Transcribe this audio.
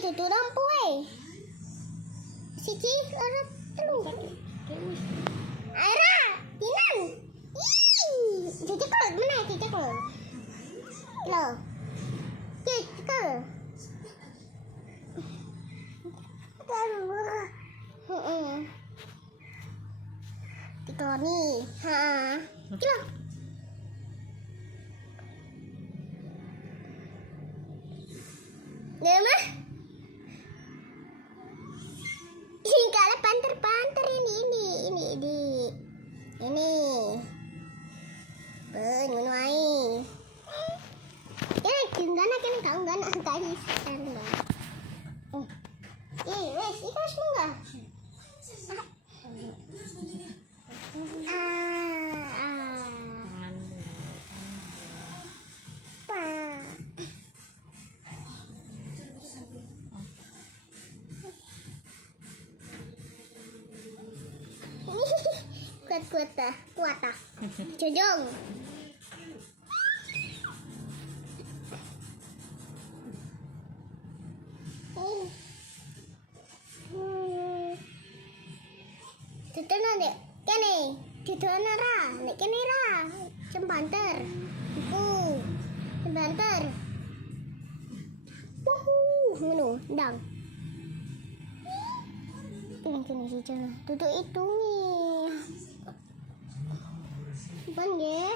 tutu lampu siji loro telu Aira tinan cekel mana cekel lo cekel cekel nih cekel Mah kalau panter ini menuai enggak tadi wes ikhlas enggak kuat jojong Tutuna dek kene tutuna ra nek kene ra cembanter cembanter ngono ndang kene si cana tutuk itu nih Ban nggih.